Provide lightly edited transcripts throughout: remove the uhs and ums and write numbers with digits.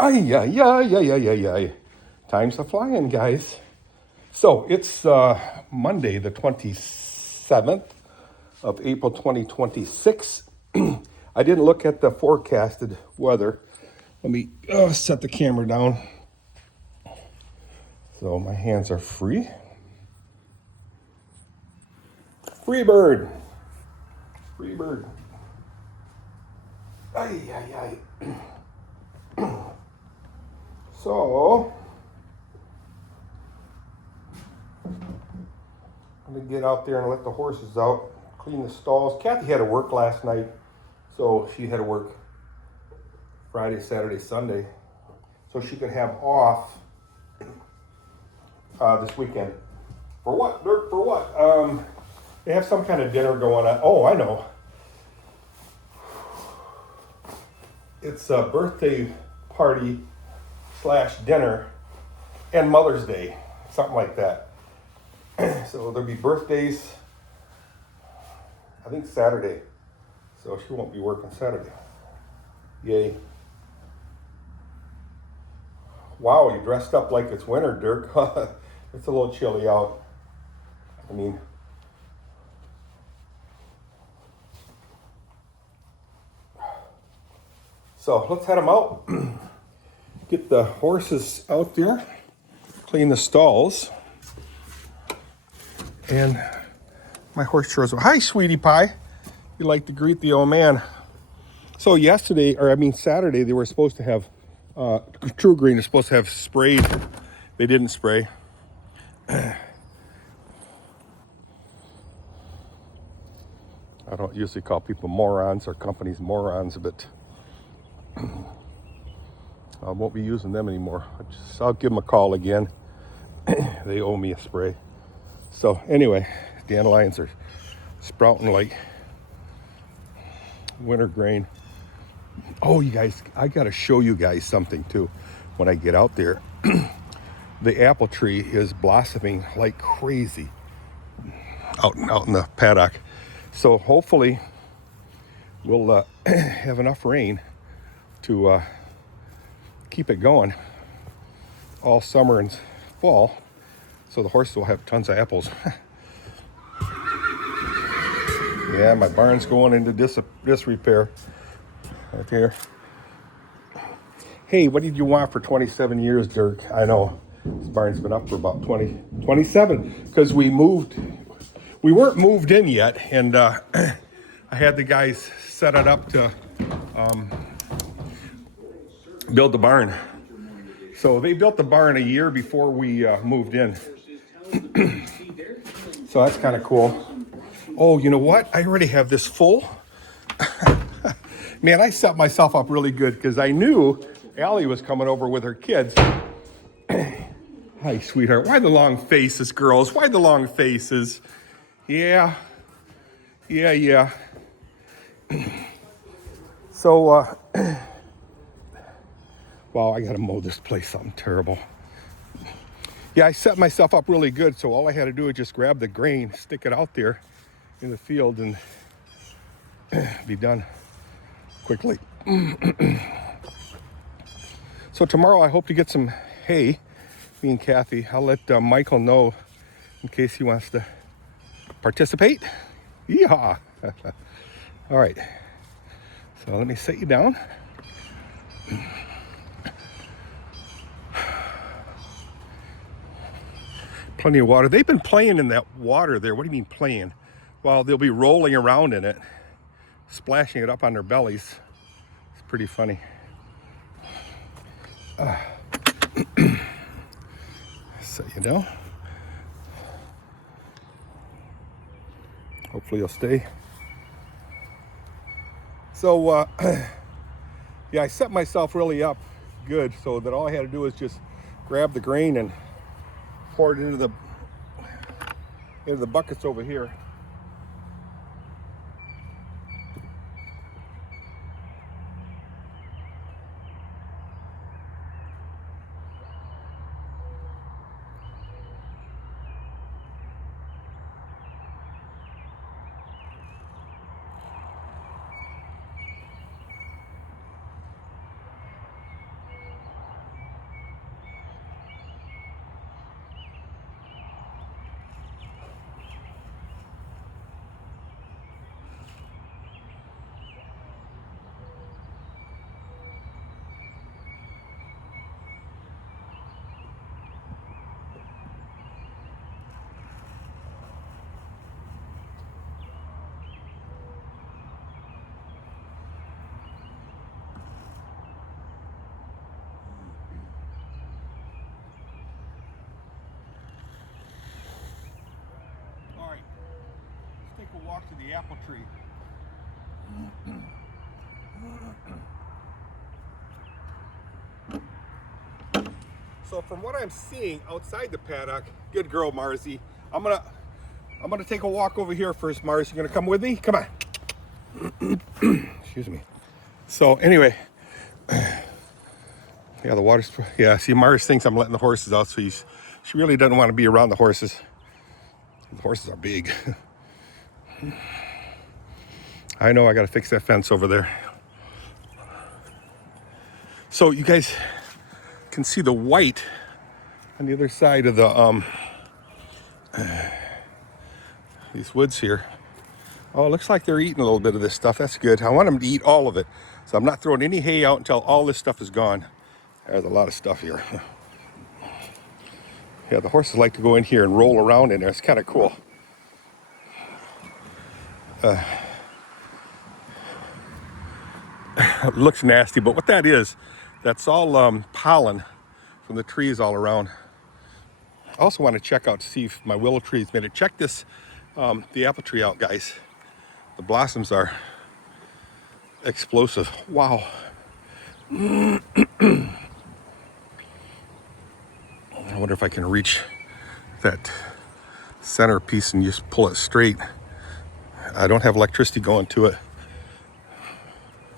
Ay, ay, ay, ay, ay, ay, ay. Time's a flying, guys. So it's Monday, the 27th of April, 2026. I didn't look at the forecasted weather. Let me set the camera down so my hands are free. Free bird. Free bird. Ay, ay, ay. So, I'm gonna get out there and let the horses out, clean the stalls. Kathy had to work last night, so she had to work Friday, Saturday, Sunday, so she could have off this weekend. For what, Dirk? For what? They have some kind of dinner going on. Oh, I know. It's a birthday party / dinner and Mother's Day, something like that. So there'll be birthdays, I think Saturday. So she won't be working Saturday. Yay. Wow, you dressed up like it's winter, Dirk. It's a little chilly out. I mean, so let's head them out. Get the horses out there, clean the stalls. And my horse chores. Hi, sweetie pie. You like to greet the old man. So Saturday, they were supposed to have, True Green is supposed to have sprayed. They didn't spray. I don't usually call people morons or companies morons, but I won't be using them anymore. I'll give them a call again. They owe me a spray. So anyway, dandelions are sprouting like winter grain. Oh, you guys, I gotta show you guys something too when I get out there. The apple tree is blossoming like crazy out in the paddock. So hopefully we'll have enough rain to keep it going all summer and fall, so the horses will have tons of apples. Yeah, my barn's going into disrepair right there. Hey, what did you want for 27 years, Dirk? I know this barn's been up for about 27, because we weren't moved in yet, and I had the guys set it up to build the barn. So they built the barn a year before we moved in. So that's kind of cool. Oh, you know what? I already have this full. Man, I set myself up really good because I knew Allie was coming over with her kids. Hi, sweetheart. Why the long faces, girls? Why the long faces? Yeah. So, wow, I gotta mow this place, something terrible. Yeah, I set myself up really good, so all I had to do was just grab the grain, stick it out there in the field, and be done quickly. So tomorrow I hope to get some hay, me and Kathy. I'll let Michael know in case he wants to participate. Yeehaw! All right, so let me set you down. Plenty of water. They've been playing in that water there. What do you mean playing? Well, they'll be rolling around in it, splashing it up on their bellies. It's pretty funny. Set you down. Hopefully you'll stay. So, yeah, I set myself really up good so that all I had to do was just grab the grain and pour it into the buckets over here. the apple tree. So from what I'm seeing outside the paddock, good girl Marzi, I'm gonna take a walk over here first. Mars, you gonna come with me? Come on. Excuse me. So anyway, yeah, the water's, yeah, see Mars thinks I'm letting the horses out, so she really doesn't want to be around the horses. The horses are big. I know I gotta fix that fence over there. So you guys can see the white on the other side of the these woods here. Oh, it looks like they're eating a little bit of this stuff. That's good. I want them to eat all of it. So I'm not throwing any hay out until all this stuff is gone. There's a lot of stuff here. Yeah, the horses like to go in here and roll around in there. It's kind of cool. It looks nasty, but what that is, that's all pollen from the trees all around. I also want to check out to see if my willow tree's made it. Check this, the apple tree out, guys. The blossoms are explosive. Wow. I wonder if I can reach that center piece and just pull it straight. I don't have electricity going to it.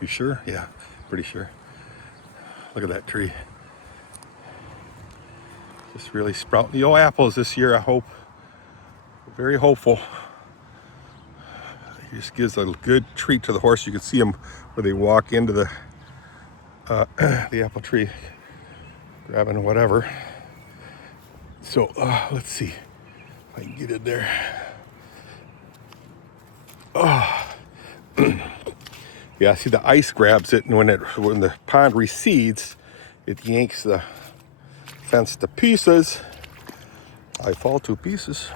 You sure? Yeah, pretty sure. Look at that tree. Just really sprouting. Yo, apples this year, I hope. Very hopeful. It just gives a good treat to the horse. You can see them where they walk into the apple tree, grabbing whatever. So let's see if I can get in there. Oh. Yeah, see the ice grabs it, and when the pond recedes, it yanks the fence to pieces. I fall to pieces.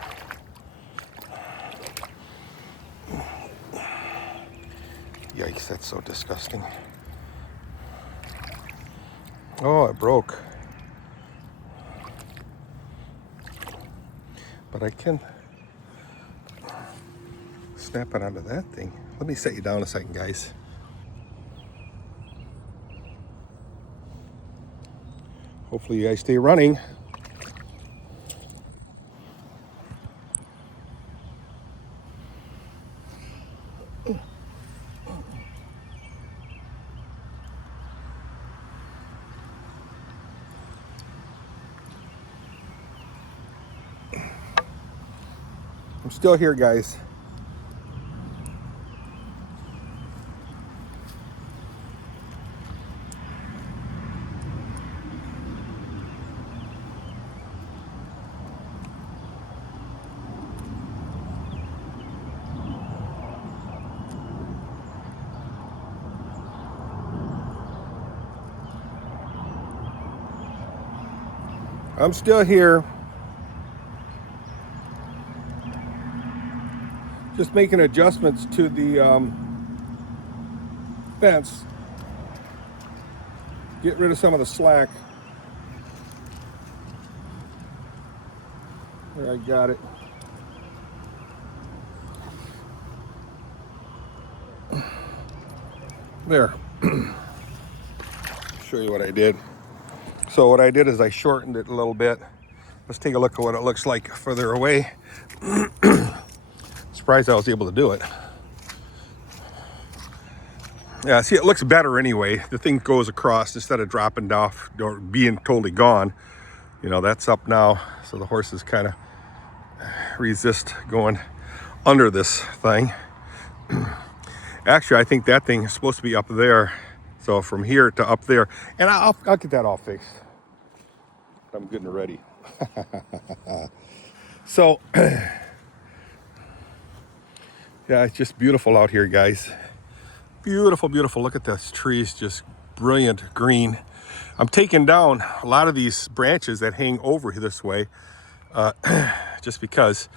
Yikes, that's so disgusting. Oh, it broke. But I can snap it onto that thing. Let me set you down a second, guys. Hopefully you guys stay running. I'm still here, guys. I'm still here. Just making adjustments to the fence. Get rid of some of the slack. There, I got it. There. Show you what I did. So what I did is I shortened it a little bit. Let's take a look at what it looks like further away. Surprised I was able to do it. Yeah, see, it looks better anyway. The thing goes across instead of dropping off or being totally gone. You know, that's up now, so the horses kind of resist going under this thing. Actually, I think that thing is supposed to be up there. So from here to up there, and I'll get that all fixed. I'm good and ready. So, yeah, it's just beautiful out here, guys. Beautiful, beautiful. Look at those trees, just brilliant green. I'm taking down a lot of these branches that hang over this way, just because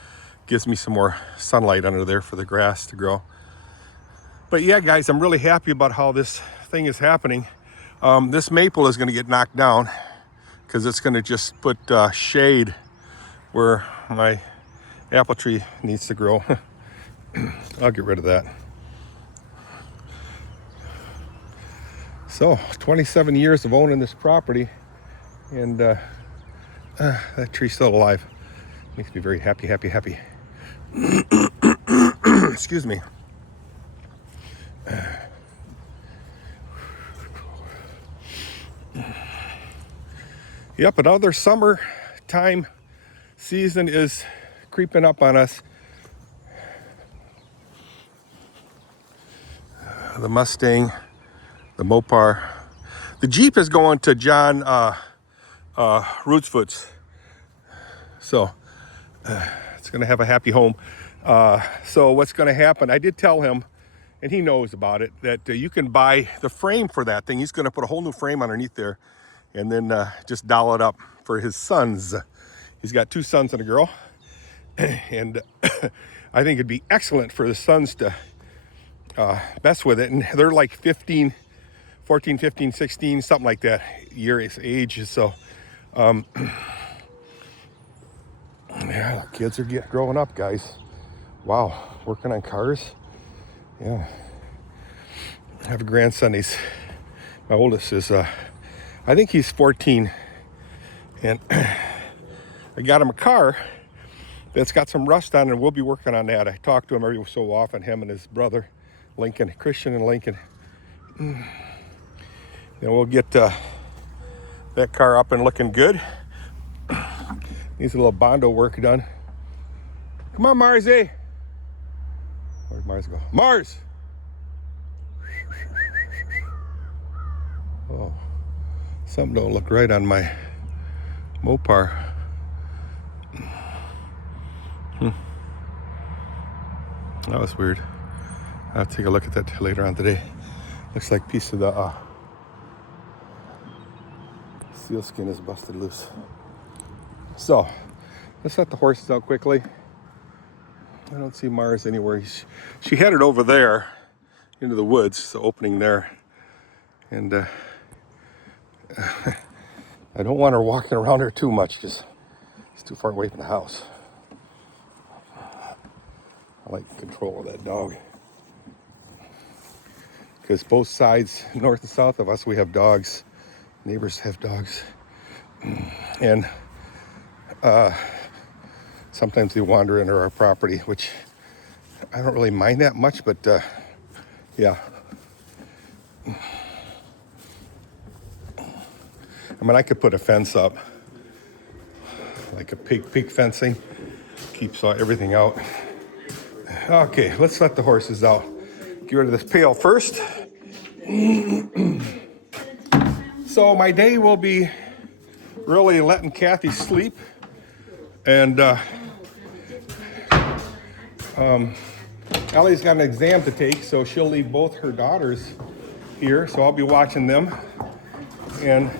it gives me some more sunlight under there for the grass to grow. But yeah, guys, I'm really happy about how this thing is happening. This maple is going to get knocked down because it's going to just put shade where my apple tree needs to grow. I'll get rid of that. So 27 years of owning this property, and that tree's still alive. Makes me very happy, happy, happy. Excuse me. Yep, another summertime season is creeping up on us. The Mustang, the Mopar. The Jeep is going to John Rootsfoot's. So it's going to have a happy home. So what's going to happen, I did tell him, and he knows about it, that you can buy the frame for that thing. He's going to put a whole new frame underneath there and then just doll it up for his sons. He's got 2 sons and a girl. And I think it'd be excellent for the sons to mess with it. And they're like 14, 15, 16, something like that age. So, yeah, kids are growing up, guys. Wow, working on cars. Yeah. I have a grandson. My oldest is, I think he's 14. And I got him a car that's got some rust on it, and we'll be working on that. I talk to him every so often, him and his brother, Lincoln, Christian and Lincoln. And we'll get that car up and looking good. Needs a little Bondo work done. Come on, Marsy. Where'd Mars go? Mars! Oh, something don't look right on my Mopar. That was weird. I'll have to take a look at that later on today. Looks like a piece of the seal skin is busted loose. So, let's let the horses out quickly. I don't see Mars anywhere. She headed over there into the woods, the opening there. And I don't want her walking around her too much because it's too far away from the house. I like control of that dog. Because both sides, north and south of us, we have dogs. Neighbors have dogs. And sometimes they wander into our property, which I don't really mind that much, but yeah. I mean, I could put a fence up, like a pig fencing, keeps everything out. Okay, let's let the horses out. Get rid of this pail first. So my day will be really letting Kathy sleep, and Ellie's got an exam to take, so she'll leave both her daughters here, so I'll be watching them. And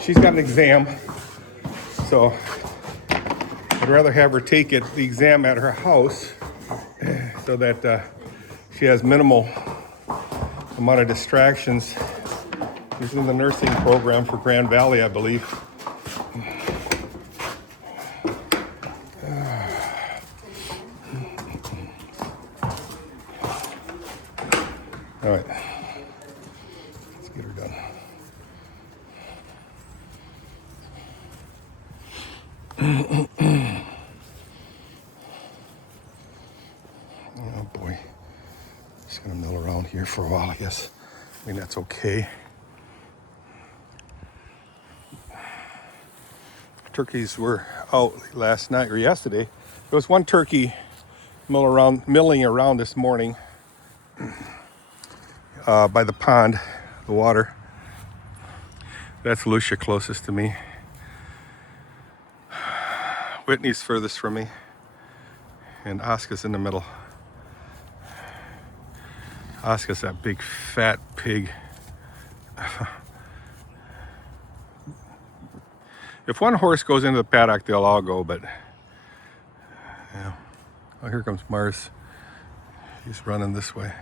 she's got an exam, so I'd rather have her take the exam at her house so that she has minimal amount of distractions. She's in the nursing program for Grand Valley, I believe. All right, let's get her done. Oh boy, just gonna mill around here for a while, I guess. I mean, that's okay. Turkeys were out last night or yesterday. There was one turkey milling around this morning by the pond, the water. That's Lucia closest to me. Whitney's furthest from me, and Oscar's in the middle. Oscar's that big fat pig. If one horse goes into the paddock, they'll all go, but yeah. Oh, here comes Mars. He's running this way.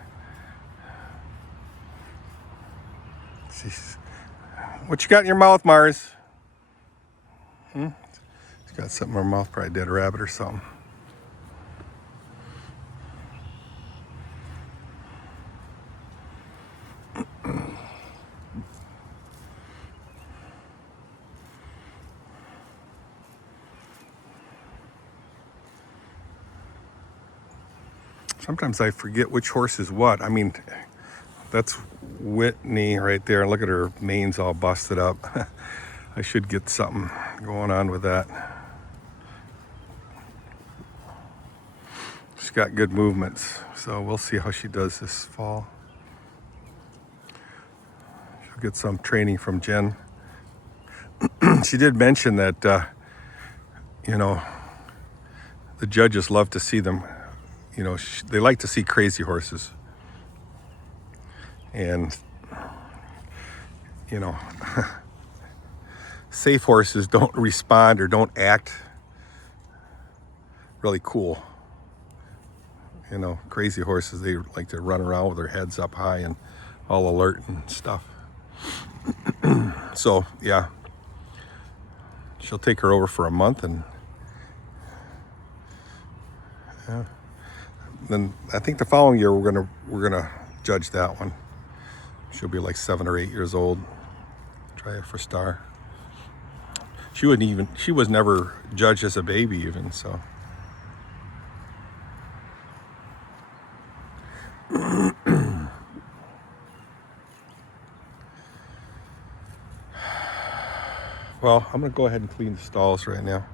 Jeez. What you got in your mouth, Mars? He's got something in her mouth, probably a dead rabbit or something. Sometimes I forget which horse is what. I mean, that's Whitney right there. Look at her mane's all busted up. I should get something going on with that. She's got good movements, so we'll see how she does this fall. She'll get some training from Jen. She did mention that, you know, the judges love to see them. You know, they like to see crazy horses. And, you know, safe horses don't respond or don't act really cool. You know, crazy horses, they like to run around with their heads up high and all alert and stuff. So, yeah, she'll take her over for a month, and yeah. Then I think the following year we're gonna judge that one. She'll be like 7 or 8 years old. Try it for star. She was never judged as a baby even, so. Well, I'm gonna go ahead and clean the stalls right now.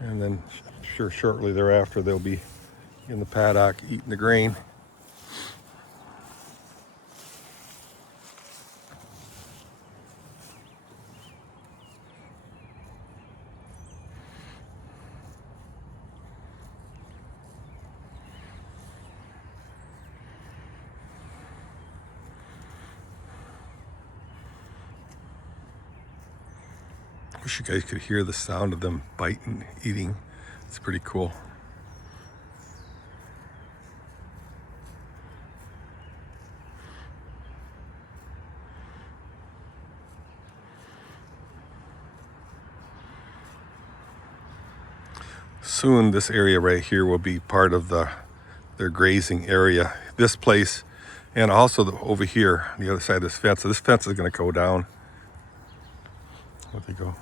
And then I'm sure shortly thereafter they'll be in the paddock eating the grain. Wish you guys could hear the sound of them biting, eating. It's pretty cool. Soon this area right here will be part of their grazing area. This place, and also over here, the other side of this fence. So this fence is going to go down. There they go.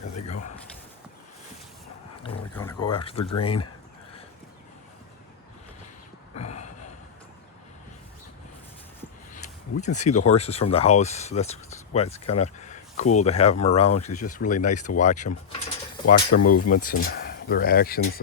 There they go. And we're going to go after the grain. We can see the horses from the house. So that's why it's kind of cool to have them around. It's just really nice to watch them, watch their movements and their actions.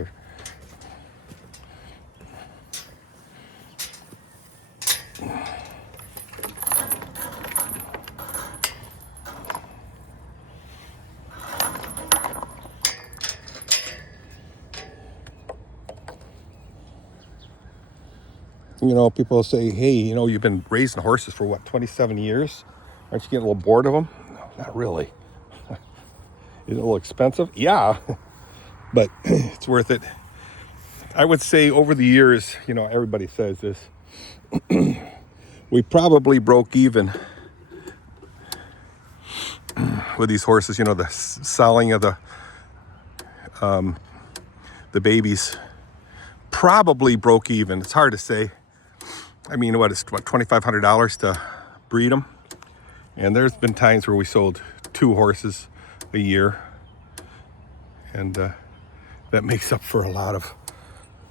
You know, people say, hey, you know, you've been raising horses for what, 27 years? Aren't you getting a little bored of them? No, not really. Is it a little expensive? Yeah, but it's worth it. I would say over the years, you know, everybody says this, we probably broke even with these horses. You know, the selling of the babies probably broke even. It's hard to say. I mean, it's $2,500 to breed them, and there's been times where we sold 2 horses a year, and that makes up for a lot of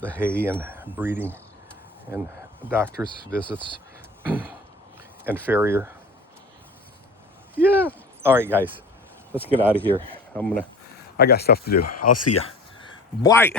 the hay and breeding and doctor's visits and farrier. Yeah. All right, guys, let's get out of here. I got stuff to do. I'll see ya. Bye.